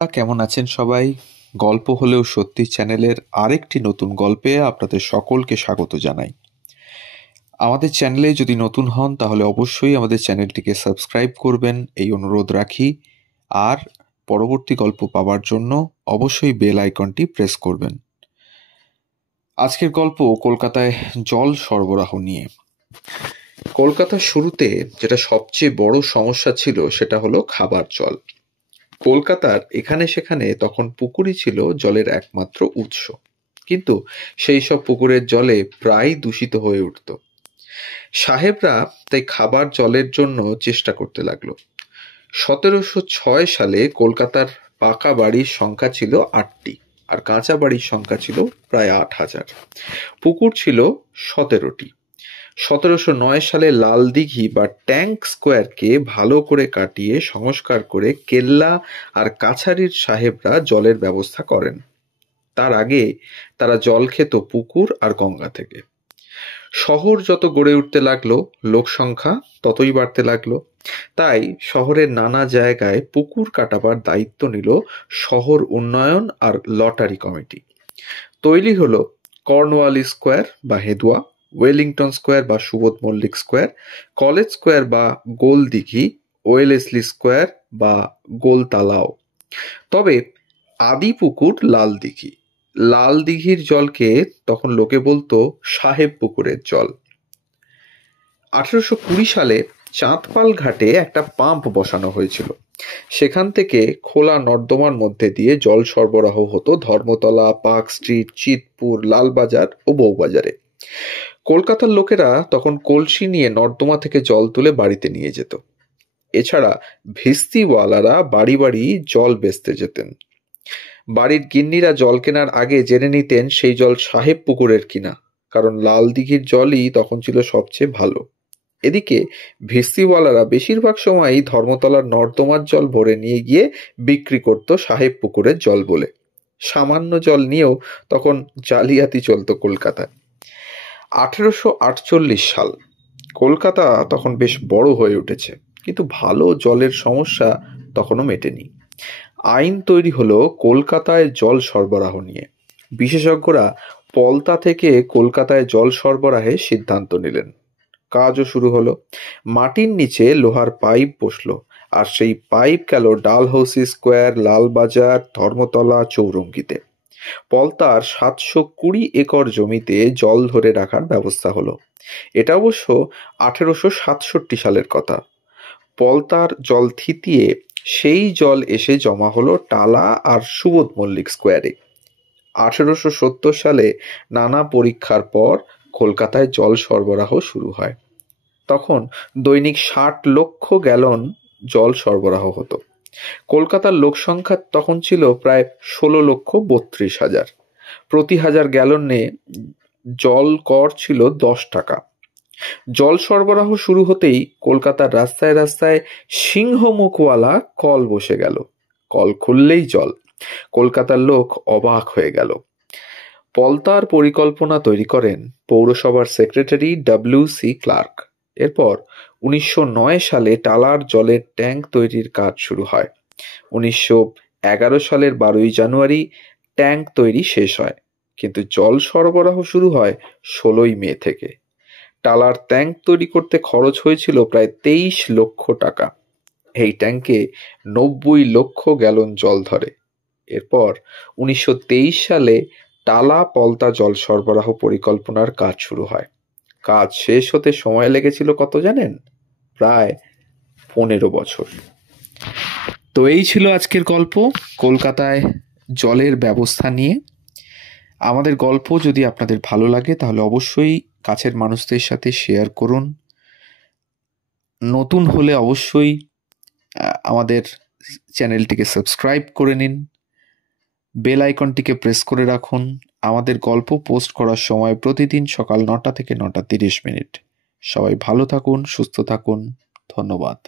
কেমন আছেন সবাই? গল্প হলেও সত্যি চ্যানেলের আরেকটি নতুন গল্পে আপনাদের সকলকে স্বাগত জানাই। আমাদের চ্যানেলে যদি নতুন হন তাহলে অবশ্যই আমাদের চ্যানেলটিকে সাবস্ক্রাইব করবেন, এই অনুরোধ রাখি। আর পরবর্তী গল্প পাওয়ার জন্য অবশ্যই বেল আইকনটি প্রেস করবেন। আজকের গল্প কলকাতায় জল সরবরাহ নিয়ে। কলকাতার শুরুতে যেটা সবচেয়ে বড় সমস্যা ছিল সেটা হলো খাবার জল। কলকাতার এখানে সেখানে তখন পুকুরই ছিল জলের একমাত্র উৎস, কিন্তু সেই সব পুকুরের জলে প্রায় দূষিত হয়ে উঠত। সাহেবরা তাই খাবার জলের জন্য চেষ্টা করতে লাগলো। 1706 সালে কলকাতার পাকা বাড়ির সংখ্যা ছিল 8টি, আর কাঁচা বাড়ির সংখ্যা ছিল প্রায় 8,000। পুকুর ছিল 17টি। 1709 সালে লাল দিঘি বা ট্যাঙ্ক স্কোয়ারকে ভালো করে কাটিয়ে সংস্কার করে কেল্লা আর কাছারির সাহেবরা জলের ব্যবস্থা করেন। তার আগে তারা জল খেত পুকুর আর গঙ্গা থেকে। শহর যত গড়ে উঠতে লাগলো, লোক সংখ্যা ততই বাড়তে লাগলো। তাই শহরের নানা জায়গায় পুকুর কাটাবার দায়িত্ব নিল শহর উন্নয়ন আর লটারি কমিটি। তৈরি হলো কর্নওয়ালিস স্কোয়ার বা হেদুয়া, ওয়েলিংটন স্কোয়ার বা Subodh Mallick Square, College Square বা গোল দিঘি, ওয়েলেসলি স্কোয়ার বা গোল তালাও। তবে আদি পুকুর লাল দিঘি। লাল দিঘির জলকে তখন লোকে বলতো সাহেব পুকুরের জল। 1820 সালে চাঁদপাল ঘাটে একটা পাম্প বসানো হয়েছিল। সেখান থেকে খোলা নর্দমার মধ্যে দিয়ে জল সরবরাহ হতো ধর্মতলা, পার্ক স্ট্রিট, চিতপুর, লালবাজার ও বউবাজারে। কলকাতার লোকেরা তখন কলসি নিয়ে নর্দমা থেকে জল তুলে বাড়িতে নিয়ে যেত। এছাড়া ভিস্তিওয়ালারা বাড়ি বাড়ি জল বেচতে যেতেন। বাড়ির গিন্নিরা জল কেনার আগে জেনে নিতেন সেই জল সাহেব পুকুরের কিনা, কারণ লাল দিঘির জলই তখন ছিল সবচেয়ে ভালো। এদিকে ভিস্তিওয়ালারা বেশিরভাগ সময়ই ধর্মতলার নর্দমার জল ভরে নিয়ে গিয়ে বিক্রি করত সাহেব পুকুরের জল বলে। সামান্য জল নিয়েও তখন জালিয়াতি চলত কলকাতায়। 1848 সাল। কলকাতা তখন বেশ বড় হয়ে উঠেছে, কিন্তু ভালো জলের সমস্যা তখনও মেটেনি। আইন তৈরি হলো কলকাতায় জল সরবরাহ নিয়ে। বিশেষজ্ঞরা পলতা থেকে কলকাতায় জল সরবরাহের সিদ্ধান্ত নিলেন। কাজও শুরু হলো। মাটির নিচে লোহার পাইপ বসলো, আর সেই পাইপ গেল ডালহৌসি স্কোয়ার, লালবাজার, ধর্মতলা, চৌরঙ্গিতে। পলতার 720 একর জমিতে জল ধরে রাখার ব্যবস্থা হলো। এটা অবশ্য 1867 সালের কথা। পলতার জল থিতিয়ে সেই জল এসে জমা হলো টালা আর সুবোধ মল্লিক স্কোয়ারে। 1870 সালে নানা পরীক্ষার পর কলকাতায় জল সরবরাহ শুরু হয়। তখন দৈনিক 60 লক্ষ গ্যালন জল সরবরাহ হতো। কলকাতার লোক সংখ্যা তখন ছিল প্রায় 16,32,000। প্রতি 1000 গ্যালনে জল কর ছিল 10 টাকা। জল সরবরাহ শুরু হতেই কলকাতার রাস্তায় রাস্তায় সিংহমুখওয়ালা কল বসে গেল। কল খুললেই জল। কলকাতার লোক অবাক হয়ে গেল। পলতার পরিকল্পনা তৈরি করেন পৌরসভার সেক্রেটারি ডব্লিউ.সি. ক্লার্ক। এরপর 1909 সালে টালার জলের ট্যাঙ্ক তৈরির কাজ শুরু হয়। 1911 সালের 12 জানুয়ারি ট্যাঙ্ক তৈরি শেষ হয়, কিন্তু জল সরবরাহ শুরু হয় 16 মে থেকে। টালার ট্যাঙ্ক তৈরি করতে খরচ হয়েছিল প্রায় 23 লক্ষ টাকা। এই ট্যাঙ্কে 90 লক্ষ গ্যালন জল ধরে। এরপর 1923 সালে টালা পলতা জল সরবরাহ পরিকল্পনার কাজ শুরু হয়। কাজ শেষ হতে সময় লেগেছিল কত জানেন? প্রায় 15 বছর। তো এই ছিল আজকের গল্প কলকাতায় জলের ব্যবস্থা নিয়ে। আমাদের গল্প যদি আপনাদের ভালো লাগে তাহলে অবশ্যই কাছের মানুষদের সাথে শেয়ার করুন। নতুন হলে অবশ্যই আমাদের চ্যানেলটিকে সাবস্ক্রাইব করে নিন, বেল আইকনটিকে প্রেস করে রাখুন। আমাদের গল্প পোস্ট করার সময় প্রতিদিন সকাল 9টা থেকে 9টা 30 মিনিট। সবাই ভালো থাকুন, সুস্থ থাকুন। ধন্যবাদ।